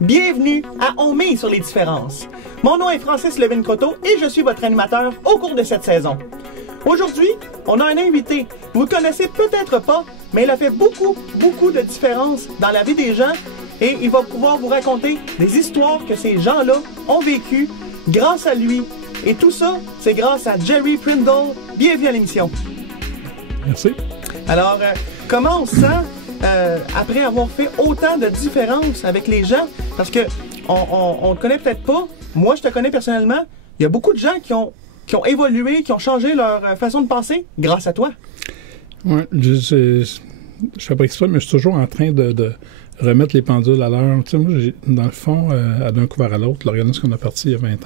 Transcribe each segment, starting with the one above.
Bienvenue à On mise sur les différences. Mon nom est Francis Levin-Croteau et je suis votre animateur au cours de cette saison. Aujourd'hui, on a un invité. Vous le connaissez peut-être pas, mais il a fait beaucoup de différences dans la vie des gens et il va pouvoir vous raconter des histoires que ces gens-là ont vécues grâce à lui. Et tout ça, c'est grâce à Jerry Prindle. Bienvenue à l'émission. Merci. Alors, comment on se sent après avoir fait autant de différences avec les gens? Parce que on te connaît peut-être pas. Moi, je te connais personnellement. Il y a beaucoup de gens qui ont évolué, qui ont changé leur façon de penser grâce à toi. Oui, je fais pas exprès, mais je suis toujours en train de remettre les pendules à l'heure. Tu sais, moi, dans le fond, d'un couvert à l'autre, l'organisme qu'on a parti il y a 20 ans,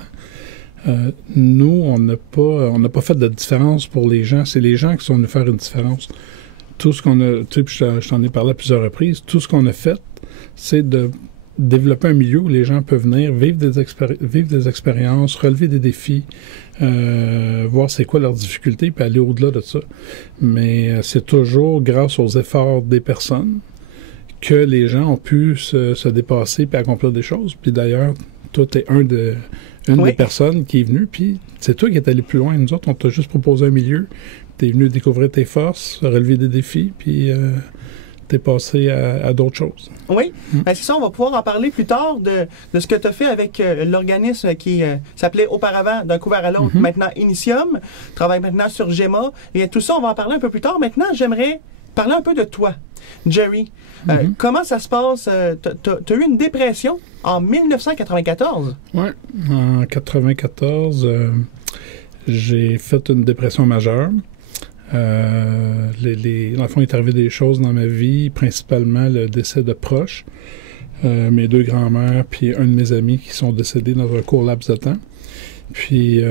nous, on n'a pas fait de différence pour les gens. C'est les gens qui sont venus faire une différence. Tout ce qu'on a, tu sais, je t'en ai parlé à plusieurs reprises, tout ce qu'on a fait, c'est de développer un milieu où les gens peuvent venir, vivre des expériences, relever des défis, voir c'est quoi leurs difficultés, puis aller au-delà de ça. Mais c'est toujours grâce aux efforts des personnes que les gens ont pu se dépasser puis accomplir des choses. Puis d'ailleurs, toi, t'es une des personnes qui est venue, puis c'est toi qui es allé plus loin. Nous autres, on t'a juste proposé un milieu. T'es venu découvrir tes forces, relever des défis, puis t'es passé à d'autres choses. Oui, ben, c'est ça, on va pouvoir en parler plus tard de ce que tu as fait avec l'organisme qui s'appelait auparavant D'un couvert à l'autre, maintenant Initium, travaille maintenant sur GEMA, et tout ça, on va en parler un peu plus tard. Maintenant, j'aimerais parler un peu de toi, Jerry. Comment ça se passe? Tu as eu une dépression en 1994? Oui, en 1994, j'ai fait une dépression majeure. Dans le fond, il est arrivé des choses dans ma vie, principalement le décès de proches. Mes deux grands-mères puis un de mes amis qui sont décédés dans un court laps de temps. Puis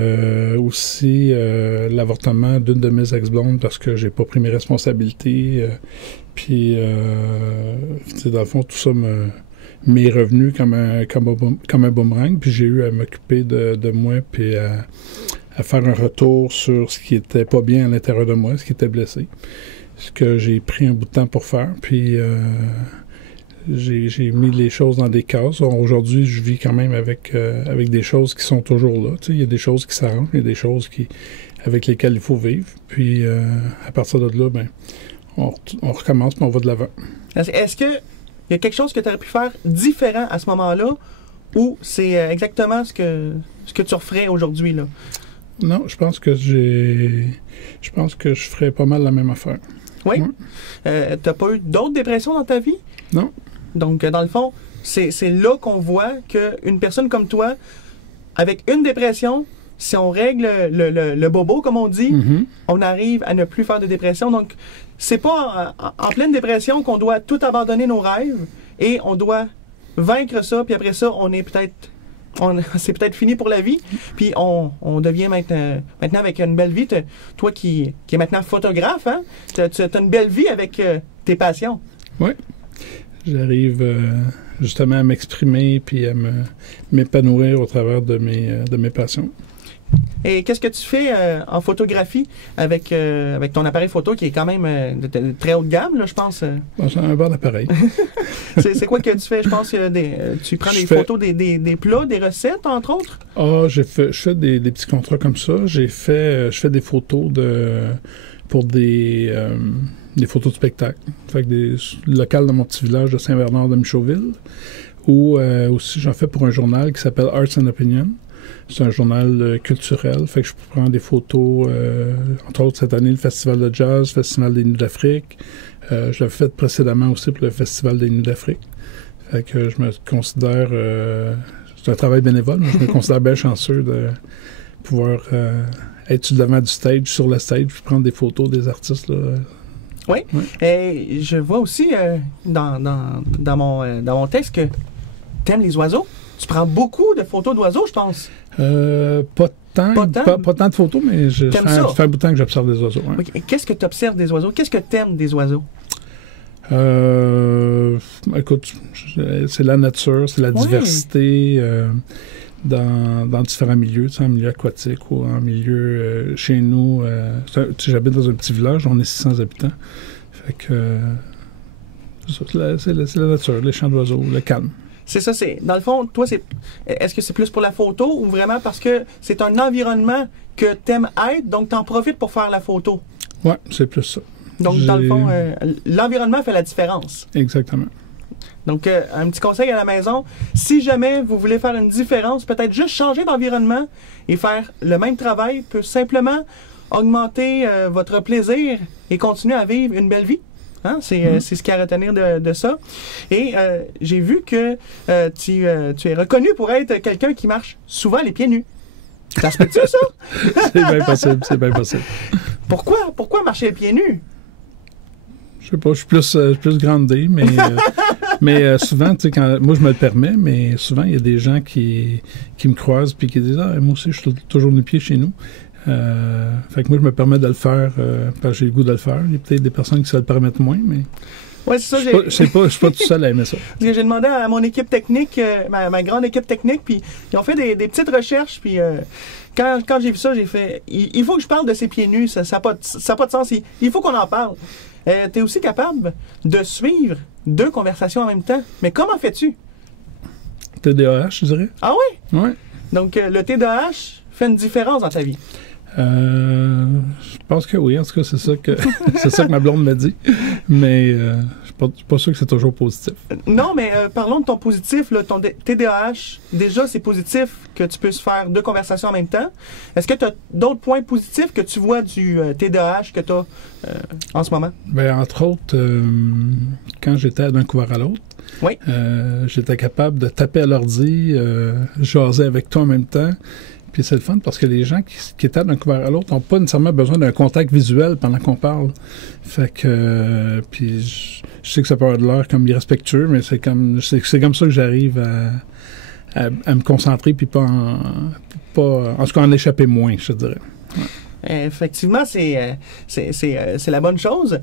aussi l'avortement d'une de mes ex-blondes parce que j'ai pas pris mes responsabilités. Puis dans le fond, tout ça m'est revenu comme un boomerang. Puis j'ai eu à m'occuper de moi puis à faire un retour sur ce qui était pas bien à l'intérieur de moi, ce qui était blessé. Ce que j'ai pris un bout de temps pour faire. Puis j'ai mis les choses dans des cases. Aujourd'hui, je vis quand même avec des choses qui sont toujours là. Tu sais, il y a des choses qui s'arrangent, il y a des choses avec lesquelles il faut vivre. Puis à partir de là, ben, on recommence, puis on va de l'avant. Est-ce qu'il y a quelque chose que tu aurais pu faire différent à ce moment-là, ou c'est exactement ce que tu referais aujourd'hui, là? Non, je pense que je ferais pas mal la même affaire. Oui? Ouais. T'as pas eu d'autres dépressions dans ta vie? Non. Donc, dans le fond, c'est là qu'on voit qu'une personne comme toi, avec une dépression, si on règle le bobo, comme on dit, on arrive à ne plus faire de dépression. Donc, c'est pas en pleine dépression qu'on doit tout abandonner nos rêves et on doit vaincre ça, puis après ça, c'est peut-être fini pour la vie, puis on devient maintenant avec une belle vie. Toi qui es maintenant photographe, hein? Tu as une belle vie avec tes passions. Oui. J'arrive justement à m'exprimer puis à m'épanouir au travers de mes passions. Et qu'est-ce que tu fais en photographie avec ton appareil photo qui est quand même de très haut de gamme, là, je pense? C'est un bon appareil. C'est quoi que tu fais? Je pense que tu prends des photos des plats, des recettes, entre autres? Ah, je fais des petits contrats comme ça. Je fais des photos pour des photos de spectacle. Fait que des locales dans mon petit village de Saint-Bernard de Michauville. Ou aussi, j'en fais pour un journal qui s'appelle Arts and Opinion. C'est un journal culturel, fait que je prends des photos, entre autres cette année, le Festival de Jazz, le Festival des Nuits d'Afrique. Je l'avais fait précédemment aussi pour le Festival des Nuits d'Afrique. Fait que je me considère, c'est un travail bénévole, mais je me considère bien chanceux de pouvoir être sur le devant du stage, sur le stage, puis prendre des photos des artistes, là. Oui. Et je vois aussi dans mon texte que tu aimes les oiseaux. Tu prends beaucoup de photos d'oiseaux, je pense. Pas tant de photos, mais ça fait un bout de temps que j'observe des oiseaux. Ouais. Okay. Qu'est-ce que tu observes des oiseaux? Qu'est-ce que tu aimes des oiseaux? Écoute, c'est la nature, c'est la diversité dans différents milieux, tu sais, en milieu aquatique ou en milieu chez nous. J'habite dans un petit village, on est 600 habitants. Fait que C'est la nature, les chants d'oiseaux, le calme. C'est ça, dans le fond, toi, est-ce que c'est plus pour la photo ou vraiment parce que c'est un environnement que t'aimes être, donc t'en profites pour faire la photo? Ouais, c'est plus ça. Donc, dans le fond, l'environnement fait la différence. Exactement. Donc, un petit conseil à la maison, si jamais vous voulez faire une différence, peut-être juste changer d'environnement et faire le même travail peut simplement augmenter votre plaisir et continuer à vivre une belle vie. Hein? C'est ce qu'il y a à retenir de ça. Et j'ai vu que tu es reconnu pour être quelqu'un qui marche souvent les pieds nus. Ça se peut-tu, ça? C'est bien possible, c'est bien possible. Pourquoi marcher les pieds nus? Je sais pas, je suis plus grandé, mais souvent, tu sais, moi je me le permets, mais souvent il y a des gens qui me croisent puis qui disent « Ah, moi aussi, je suis toujours nu pieds chez nous. » Fait que moi, je me permets de le faire parce que j'ai le goût de le faire. Il y a peut-être des personnes qui se le permettent moins, mais ouais, c'est ça, je suis pas tout seul à aimer ça. Parce que j'ai demandé à mon équipe technique, ma grande équipe technique, puis ils ont fait des petites recherches, puis quand j'ai vu ça, j'ai fait, il faut que je parle de ces pieds nus, ça n'a pas de sens, il faut qu'on en parle. Tu es aussi capable de suivre 2 conversations en même temps, mais comment fais-tu? TDAH, je dirais. Ah oui? Oui. Donc, le TDAH fait une différence dans ta vie? Je pense que oui. En tout cas, c'est ça que ma blonde m'a dit. Mais je suis pas sûr que c'est toujours positif. Non, mais parlons de ton positif. Là, ton TDAH, déjà, c'est positif que tu puisses faire 2 conversations en même temps. Est-ce que tu as d'autres points positifs que tu vois du TDAH que tu as en ce moment? Bien, entre autres, quand j'étais d'un couvert à l'autre, oui. J'étais capable de taper à l'ordi, jaser avec toi en même temps. Puis c'est le fun parce que les gens qui étaient d'un couvert à l'autre n'ont pas nécessairement besoin d'un contact visuel pendant qu'on parle. Fait que, puis je sais que ça peut avoir de l'air comme irrespectueux, mais c'est comme ça que j'arrive à me concentrer puis en tout cas en échapper moins, je dirais. Ouais. Effectivement, c'est la bonne chose.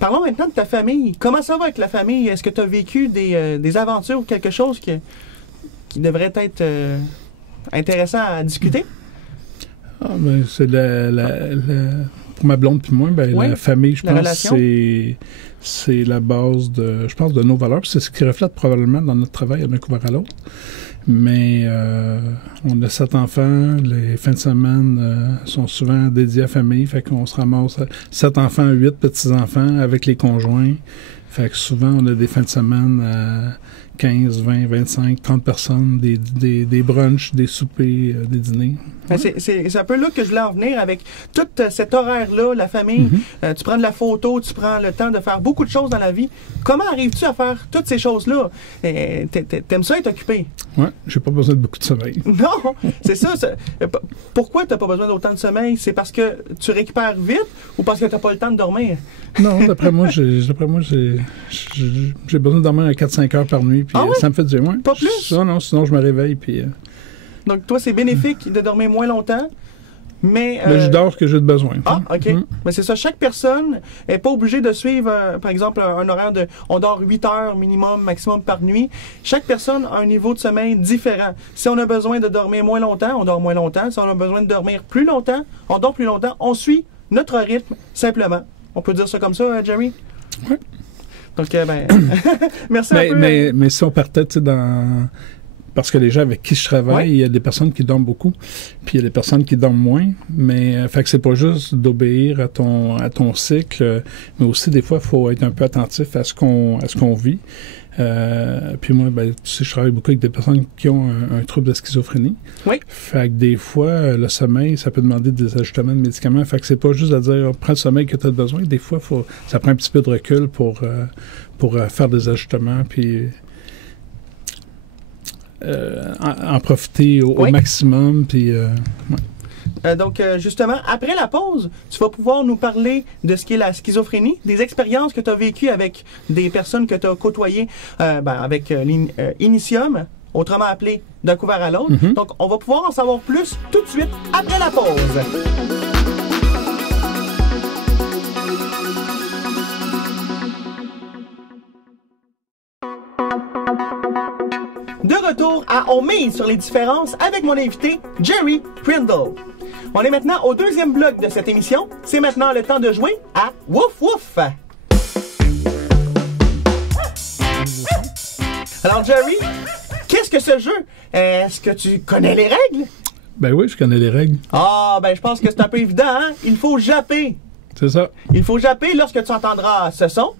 Parlons maintenant de ta famille. Comment ça va avec la famille? Est-ce que tu as vécu des aventures ou quelque chose qui devrait être intéressant à discuter? Ah, ben, c'est pour ma blonde puis moi, ben, oui, la famille, je pense que c'est la base de nos valeurs. C'est ce qui reflète probablement dans notre travail d'un couvert à l'autre. Mais on a 7 enfants. Les fins de semaine sont souvent dédiées à la famille. Fait qu'on se ramasse 7 enfants, 8 petits-enfants avec les conjoints. Fait que souvent, on a des fins de semaine à 15, 20, 25, 30 personnes, des brunchs, des soupers, des dîners. Ouais. C'est un peu là que je voulais en venir avec tout cet horaire-là, la famille. Tu prends de la photo, tu prends le temps de faire beaucoup de choses dans la vie. Comment arrives-tu à faire toutes ces choses-là? T'aimes ça être occupé? Oui, j'ai pas besoin de beaucoup de sommeil. Non, c'est ça. Pourquoi t'as pas besoin d'autant de sommeil? C'est parce que tu récupères vite ou parce que t'as pas le temps de dormir? Non, d'après moi, j'ai besoin de dormir 4-5 heures par nuit. Puis, oui? Ça me fait du moins. Pas plus? Non, sinon je me réveille. Puis, donc, toi, c'est bénéfique de dormir moins longtemps, mais je dors ce que j'ai de besoin. Ah, OK. Mais c'est ça. Chaque personne n'est pas obligée de suivre, par exemple, un horaire de... On dort 8 heures minimum, maximum par nuit. Chaque personne a un niveau de sommeil différent. Si on a besoin de dormir moins longtemps, on dort moins longtemps. Si on a besoin de dormir plus longtemps, on dort plus longtemps. On suit notre rythme, simplement. On peut dire ça comme ça, Jerry? Oui. Donc, merci un peu. Mais si on partait, tu sais, parce que les gens avec qui je travaille, il y a des personnes qui dorment beaucoup, puis il y a des personnes qui dorment moins. Mais fait que c'est pas juste d'obéir à ton cycle, mais aussi des fois, il faut être un peu attentif à ce qu'on vit. Puis moi, ben, tu sais, je travaille beaucoup avec des personnes qui ont un trouble de schizophrénie. Oui. Fait que des fois, le sommeil, ça peut demander des ajustements de médicaments. Fait que c'est pas juste à dire, prends le sommeil que tu as besoin. Des fois, ça prend un petit peu de recul pour faire des ajustements, puis en profiter au maximum. Puis, donc, justement, après la pause, tu vas pouvoir nous parler de ce qu'est la schizophrénie, des expériences que tu as vécues avec des personnes que tu as côtoyées avec l'Initium, autrement appelé d'un couvert à l'autre. Donc, on va pouvoir en savoir plus tout de suite après la pause. De retour à On mise sur les différences avec mon invité, Jerry Prindle. On est maintenant au 2e bloc de cette émission. C'est maintenant le temps de jouer à Wouf Wouf. Alors, Jerry, qu'est-ce que ce jeu? Est-ce que tu connais les règles? Ben oui, je connais les règles. Ah, ben je pense que c'est un peu évident, hein? Il faut japper. C'est ça. Il faut japper lorsque tu entendras ce son.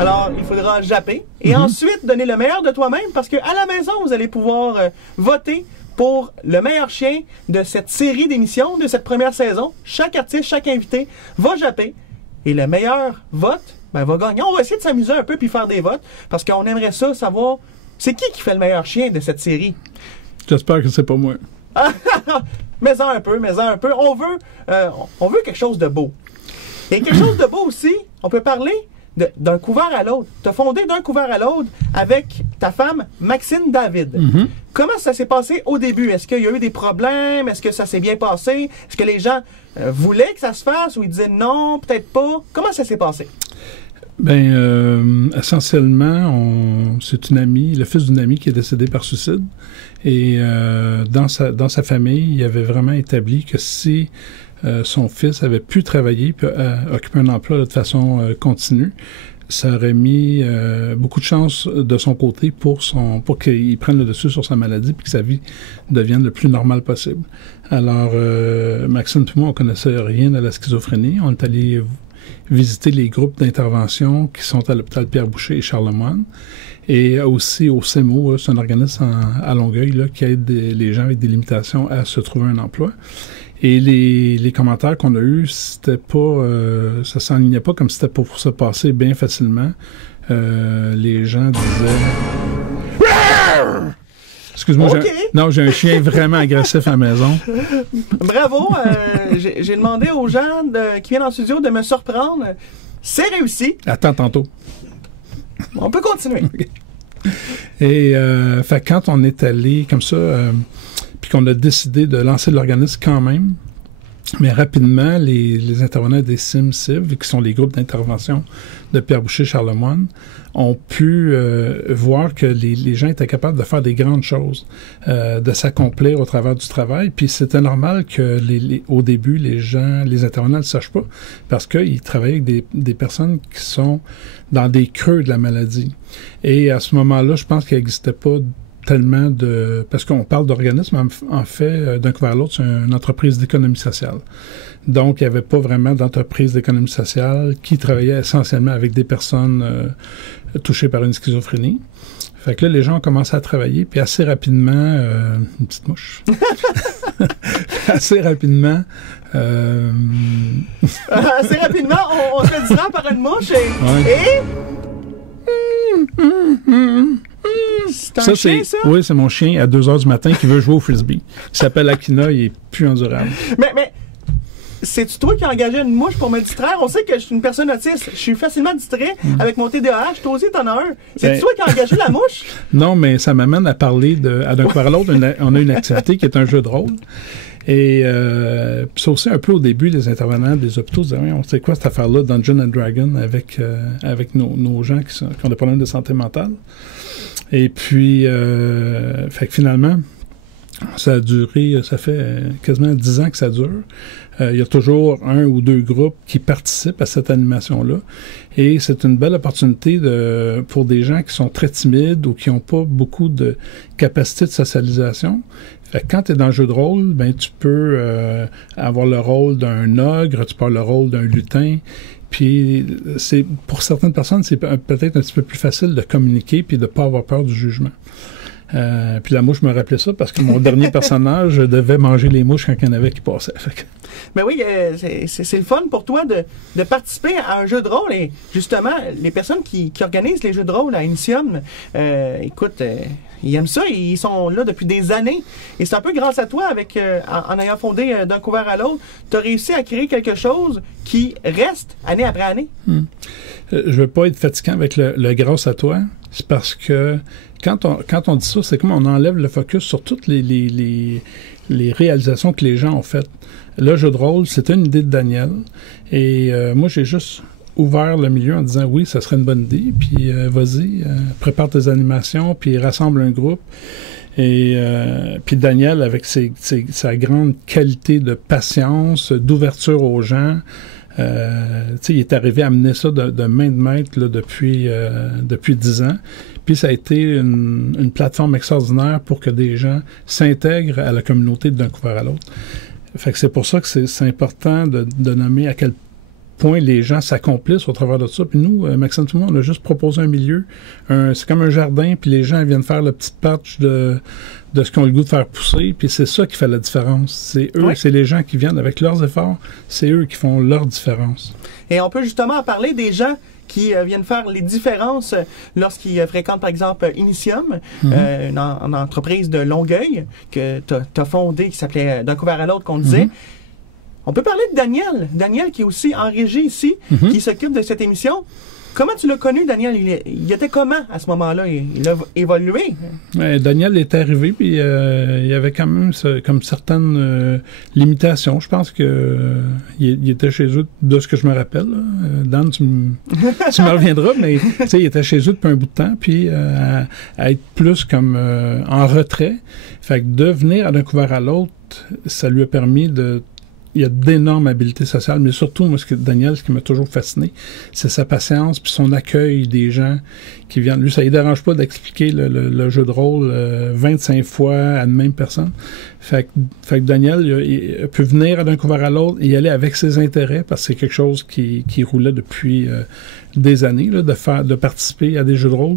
Alors, il faudra japper. Et ensuite, donner le meilleur de toi-même parce qu'à la maison, vous allez pouvoir voter pour le meilleur chien de cette série d'émissions, de cette première saison. Chaque artiste, chaque invité va japper. Et le meilleur vote, ben, va gagner. On va essayer de s'amuser un peu puis faire des votes parce qu'on aimerait ça savoir c'est qui fait le meilleur chien de cette série. J'espère que c'est pas moi. Mais-en un peu. On veut quelque chose de beau. Et quelque chose de beau aussi, on peut parler d'un couvert à l'autre. Tu as fondé d'un couvert à l'autre avec ta femme, Maxine David. Comment ça s'est passé au début? Est-ce qu'il y a eu des problèmes? Est-ce que ça s'est bien passé? Est-ce que les gens voulaient que ça se fasse ou ils disaient non, peut-être pas? Comment ça s'est passé? Ben, essentiellement, c'est une amie, le fils d'une amie qui est décédé par suicide. Et dans sa famille, il avait vraiment établi que si son fils avait pu travailler puis occuper un emploi de façon continue, ça aurait mis beaucoup de chance de son côté pour qu'il prenne le dessus sur sa maladie puis que sa vie devienne le plus normale possible. Alors, Maxime et moi, on connaissait rien de la schizophrénie. On est allé visiter les groupes d'intervention qui sont à l'hôpital Pierre-Boucher et Charlemagne. Et aussi au CEMO, c'est un organisme à Longueuil là, qui aide les gens avec des limitations à se trouver un emploi. Et les commentaires qu'on a eus, c'était pas, ça s'enlignait pas comme si c'était pour se passer bien facilement. Les gens disaient... Excuse-moi, j'ai un chien vraiment agressif à la maison. Bravo, j'ai demandé aux gens qui viennent en studio de me surprendre. C'est réussi. Attends tantôt. On peut continuer. Okay. Et fait, quand on est allé comme ça, puis qu'on a décidé de lancer l'organisme quand même, mais rapidement, les intervenants des CIM-CIV, qui sont les groupes d'intervention de Pierre-Boucher-Charlemagne, ont pu voir que les gens étaient capables de faire des grandes choses, de s'accomplir au travers du travail. Puis c'était normal que au début, les intervenants ne le sachent pas, parce qu'ils travaillent avec des personnes qui sont dans des creux de la maladie. Et à ce moment-là, je pense qu'il n'existait pas tellement parce qu'on parle d'organisme, en fait, d'un coup vers l'autre, c'est une entreprise d'économie sociale. Donc, il n'y avait pas vraiment d'entreprise d'économie sociale qui travaillait essentiellement avec des personnes touchées par une schizophrénie. Fait que là, les gens ont commencé à travailler, puis assez rapidement, une petite mouche, assez rapidement, on se fait distraire par une mouche C'est un chien, ça? Oui, c'est mon chien à 2h du matin qui veut jouer au frisbee. Il s'appelle Akina, il est plus endurable. Mais c'est-tu toi qui as engagé une mouche pour me distraire? On sait que je suis une personne autiste. Je suis facilement distrait avec mon TDAH. Toi aussi, t'en as un. C'est toi qui as engagé la mouche? Non, mais ça m'amène à parler d'un coup à l'autre. On a une activité qui est un jeu de rôle. Et c'est aussi un peu au début, les intervenants des hôpitaux disaient, on sait quoi cette affaire-là, Dungeons and Dragons, avec nos gens qui ont des problèmes de santé mentale. Et puis, fait que finalement, ça a duré, ça fait quasiment 10 ans que ça dure. Il y a toujours un ou deux groupes qui participent à cette animation-là. Et c'est une belle opportunité pour des gens qui sont très timides ou qui n'ont pas beaucoup de capacité de socialisation. Fait que quand tu es dans le jeu de rôle, ben tu peux avoir le rôle d'un ogre, tu peux avoir le rôle d'un lutin. Puis pour certaines personnes, c'est peut-être un petit peu plus facile de communiquer puis de ne pas avoir peur du jugement. Puis la mouche me rappelait ça parce que mon dernier personnage devait manger les mouches quand il y en avait qui passaient. Mais oui, c'est le fun pour toi de participer à un jeu de rôle. Et justement, les personnes qui organisent les jeux de rôle à Initium, écoute, ils aiment ça. Ils sont là depuis des années. Et c'est un peu grâce à toi, en ayant fondé d'un couvert à l'autre, tu as réussi à créer quelque chose qui reste année après année. Je veux pas être fatigant avec le grâce à toi. C'est parce que quand on dit ça, c'est comme on enlève le focus sur toutes les réalisations que les gens ont faites. Le jeu de rôle, c'était une idée de Daniel. Et moi, j'ai juste ouvert le milieu en disant oui, ça serait une bonne idée. Puis vas-y, prépare tes animations, puis rassemble un groupe. Et puis Daniel, avec sa grande qualité de patience, d'ouverture aux gens, il est arrivé à amener ça de main de maître là, depuis 10 ans. Puis ça a été une plateforme extraordinaire pour que des gens s'intègrent à la communauté d'un couvert à l'autre. Fait que c'est pour ça que c'est important de nommer à quel point les gens s'accomplissent au travers de ça. Puis nous, Maxime tout le monde, on a juste proposé un milieu. C'est comme un jardin, puis les gens viennent faire le petit patch de ce qu'ils ont le goût de faire pousser. Puis c'est ça qui fait la différence. C'est eux, c'est les gens qui viennent avec leurs efforts. C'est eux qui font leur différence. Et on peut justement parler des gens qui viennent faire les différences lorsqu'ils fréquentent, par exemple, Initium, une entreprise de Longueuil que tu as fondée, qui s'appelait D'un couvert à l'autre, qu'on disait. On peut parler de Daniel. Daniel, qui est aussi en régie ici, qui s'occupe de cette émission. Comment tu l'as connu, Daniel? Il était comment à ce moment-là? Il a évolué? Daniel est arrivé, puis il y avait quand même comme certaines limitations. Je pense que il était chez eux, de ce que je me rappelle. Dan, tu me reviendras, mais il était chez eux depuis un bout de temps, puis à être plus comme en retrait. Fait que de venir d'un couvert à l'autre, ça lui a permis il y a d'énormes habiletés sociales, mais surtout, moi, Daniel, ce qui m'a toujours fasciné, c'est sa patience puis son accueil des gens qui viennent. Lui, ça ne dérange pas d'expliquer le jeu de rôle 25 fois à une même personne. Fait que Daniel, il peut venir d'un couvert à l'autre et y aller avec ses intérêts, parce que c'est quelque chose qui roulait depuis des années, là, de participer à des jeux de rôle.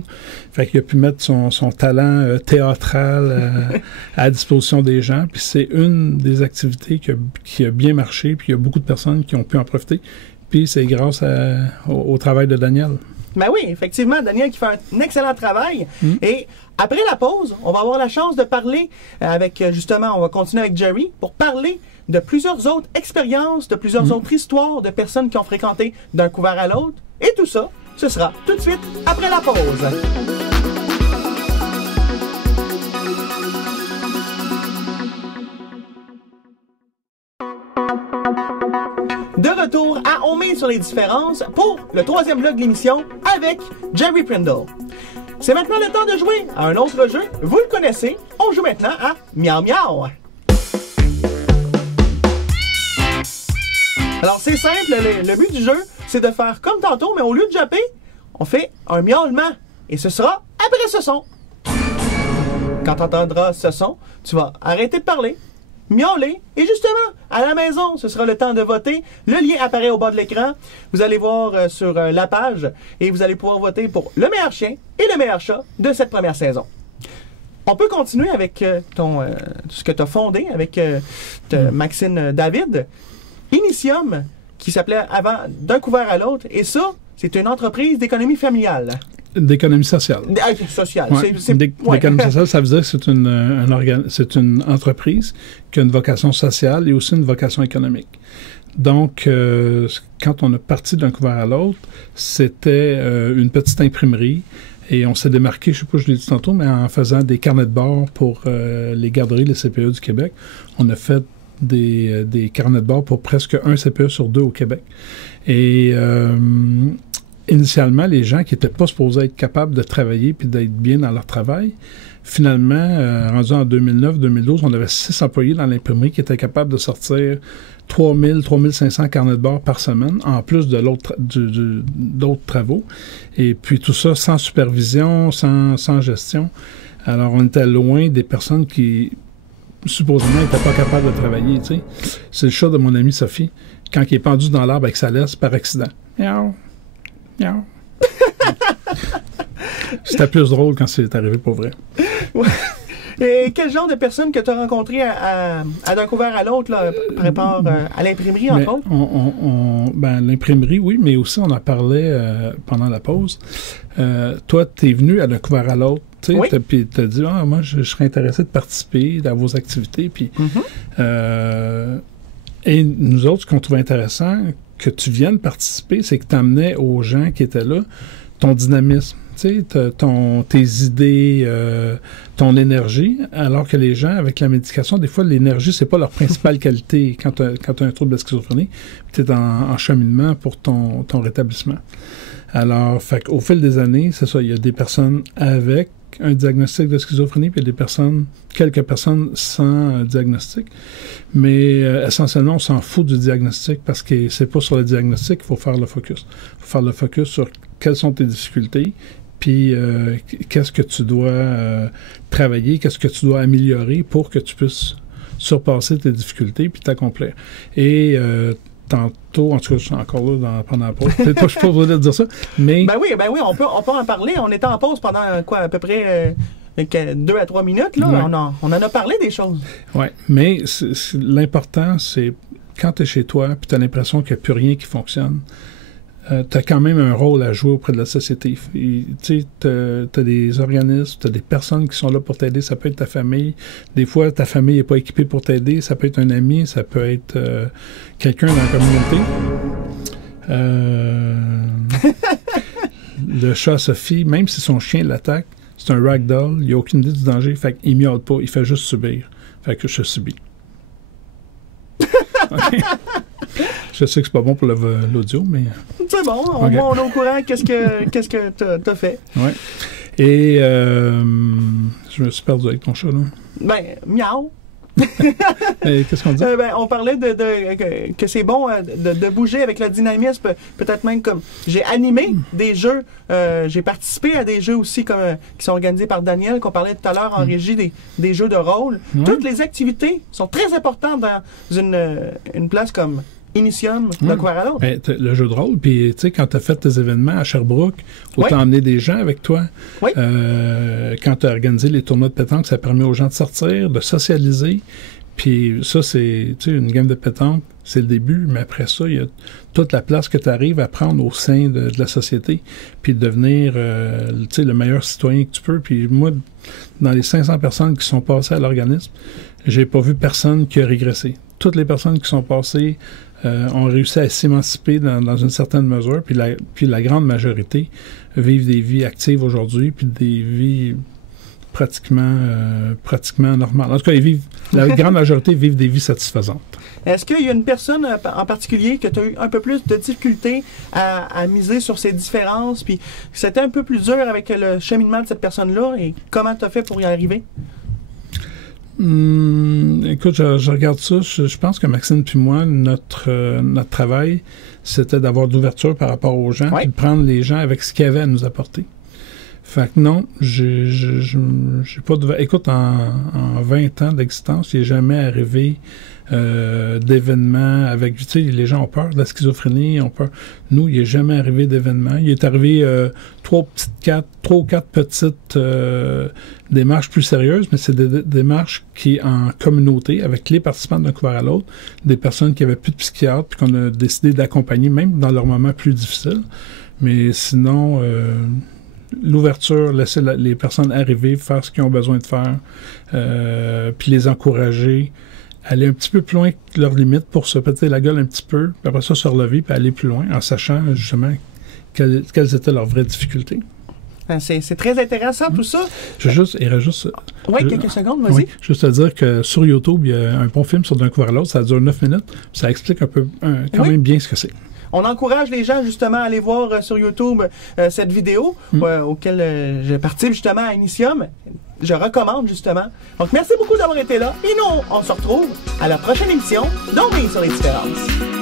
Fait qu'il a pu mettre son talent théâtral à disposition des gens. Puis c'est une des activités qui a bien marché, puis il y a beaucoup de personnes qui ont pu en profiter. Puis c'est grâce au travail de Daniel. Ben oui, effectivement, Daniel qui fait un excellent travail. Et après la pause, on va avoir la chance de parler avec, justement, on va continuer avec Jerry pour parler de plusieurs autres expériences, de plusieurs autres histoires de personnes qui ont fréquenté d'un couvert à l'autre. Et tout ça, ce sera tout de suite après la pause. De retour à On met sur les différences pour le troisième bloc de l'émission avec Jerry Prindle. C'est maintenant le temps de jouer à un autre jeu. Vous le connaissez. On joue maintenant à Miaou Miaou. Alors c'est simple, le but du jeu, c'est de faire comme tantôt, mais au lieu de japper, on fait un miaulement. Et ce sera après ce son. Quand tu entendras ce son, tu vas arrêter de parler, miauler, et justement, à la maison, ce sera le temps de voter. Le lien apparaît au bas de l'écran. Vous allez voir sur la page, et vous allez pouvoir voter pour le meilleur chien et le meilleur chat de cette première saison. On peut continuer avec ce que tu as fondé, avec Maxime David. Initium, qui s'appelait avant D'un couvert à l'autre, et ça, c'est une entreprise d'économie familiale. D'économie sociale. Sociale. Ouais. D'économie sociale, ça veut dire que c'est une entreprise qui a une vocation sociale et aussi une vocation économique. Donc, quand on est parti d'un couvert à l'autre, c'était une petite imprimerie. Et on s'est démarqué, je ne sais pas, je l'ai dit tantôt, mais en faisant des carnets de bord pour les garderies, les CPE du Québec. On a fait des carnets de bord pour presque un CPE sur 2 au Québec. Et initialement, les gens qui n'étaient pas supposés être capables de travailler puis d'être bien dans leur travail, finalement, rendu en 2009-2012, on avait 6 employés dans l'imprimerie qui étaient capables de sortir 3 500 carnets de bord par semaine, en plus de d'autres travaux. Et puis tout ça sans supervision, sans gestion. Alors, on était loin des personnes qui supposément n'était pas capable de travailler, tu sais. C'est le chat de mon amie Sophie, quand il est pendu dans l'arbre avec sa laisse par accident. Miaou. Miaou. C'était plus drôle quand c'est arrivé pour vrai. Ouais. Et quel genre de personnes que tu as rencontrées à d'un couvert à l'autre, là, par rapport à l'imprimerie, entre autres? L'imprimerie, oui, mais aussi on en parlait pendant la pause. Toi, tu es venu à d'un couvert à l'autre. Oui. Puis tu as dit, moi, je serais intéressé de participer à vos activités. Puis, et nous autres, ce qu'on trouvait intéressant, que tu viennes participer, c'est que tu amenais aux gens qui étaient là ton dynamisme, tes idées, ton énergie, alors que les gens, avec la médication, des fois, l'énergie, c'est pas leur principale qualité quand tu as un trouble de schizophrénie, tu es en cheminement pour ton rétablissement. Alors, au fil des années, c'est ça, il y a des personnes avec un diagnostic de schizophrénie, puis il y a quelques personnes sans diagnostic. Mais essentiellement, on s'en fout du diagnostic parce que c'est pas sur le diagnostic qu'il faut faire le focus. Il faut faire le focus sur quelles sont tes difficultés, puis qu'est-ce que tu dois travailler, qu'est-ce que tu dois améliorer pour que tu puisses surpasser tes difficultés puis t'accomplir. Et tantôt, en tout cas, je suis encore là pendant la pause. Peut-être pas, je suis pas obligé de dire ça, mais... Ben oui, on peut en parler. On était en pause pendant, quoi, à peu près 2 à 3 minutes, là. Ouais. On en a parlé des choses. Oui, mais l'important, c'est quand tu es chez toi puis tu as l'impression qu'il n'y a plus rien qui fonctionne, tu as quand même un rôle à jouer auprès de la société. Tu sais, tu as des organismes, tu as des personnes qui sont là pour t'aider. Ça peut être ta famille. Des fois, ta famille n'est pas équipée pour t'aider. Ça peut être un ami, ça peut être quelqu'un dans la communauté. Le chat Sophie, même si son chien l'attaque, c'est un ragdoll, il n'a aucune idée du danger, fait qu'il ne miaule pas, il fait juste subir. Fait que je subis. Je sais que c'est pas bon pour l'audio, mais... C'est bon, au moins on est au courant qu'est-ce que t'as fait. Oui. Et je me suis perdu avec ton chat, là. Ben, miaou. Qu'est-ce qu'on dit? On parlait que c'est bon de bouger avec le dynamisme, peut-être même comme... J'ai animé des jeux, j'ai participé à des jeux aussi qui sont organisés par Daniel, qu'on parlait tout à l'heure en régie, des jeux de rôle. Toutes les activités sont très importantes dans une place comme Initium, d'un couvert à l'autre. Le jeu de rôle, puis tu sais, quand tu as fait tes événements à Sherbrooke, où tu as emmené des gens avec toi, quand tu as organisé les tournois de pétanque, ça permet aux gens de sortir, de socialiser. Puis ça, c'est, tu sais, une game de pétanque, c'est le début, mais après ça, il y a toute la place que tu arrives à prendre au sein de la société, puis de devenir, tu sais, le meilleur citoyen que tu peux. Puis moi, dans les 500 personnes qui sont passées à l'organisme, j'ai pas vu personne qui a régressé. Toutes les personnes qui sont passées ont réussi à s'émanciper dans une certaine mesure, puis la grande majorité vivent des vies actives aujourd'hui, puis des vies pratiquement normales. En tout cas, la grande majorité vivent des vies satisfaisantes. Est-ce qu'il y a une personne en particulier que tu as eu un peu plus de difficulté à miser sur ces différences, puis c'était un peu plus dur avec le cheminement de cette personne-là, et comment tu as fait pour y arriver? Écoute, je regarde ça. Je pense que Maxime puis moi, notre travail, c'était d'avoir de l'ouverture par rapport aux gens, puis de prendre les gens avec ce qu'ils avaient à nous apporter. Fait que non, j'ai pas de... Écoute, en 20 ans d'existence, il n'est jamais arrivé d'événements avec... Tu sais, les gens ont peur de la schizophrénie, ont peur. Nous, il n'est jamais arrivé d'événements. Il est arrivé 3 ou 4 petites démarches plus sérieuses, mais c'est des démarches qui, en communauté, avec les participants d'un couvert à l'autre, des personnes qui n'avaient plus de psychiatre, puis qu'on a décidé d'accompagner, même dans leurs moments plus difficiles. Mais sinon... l'ouverture, laisser les personnes arriver, faire ce qu'ils ont besoin de faire, puis les encourager, aller un petit peu plus loin que leurs limites pour se péter la gueule un petit peu, puis après ça se relever, puis aller plus loin, en sachant justement quelles étaient leurs vraies difficultés. C'est très intéressant tout ça. Il reste juste... Oui, quelques secondes, vas-y. Oui, juste à dire que sur YouTube, il y a un bon film sur D'un couvert à l'autre, ça dure 9 minutes, puis ça explique un peu quand même bien ce que c'est. On encourage les gens justement à aller voir sur YouTube cette vidéo auquel je participe justement à Initium. Je recommande justement. Donc merci beaucoup d'avoir été là et nous on se retrouve à la prochaine émission d'On rit sur les différences.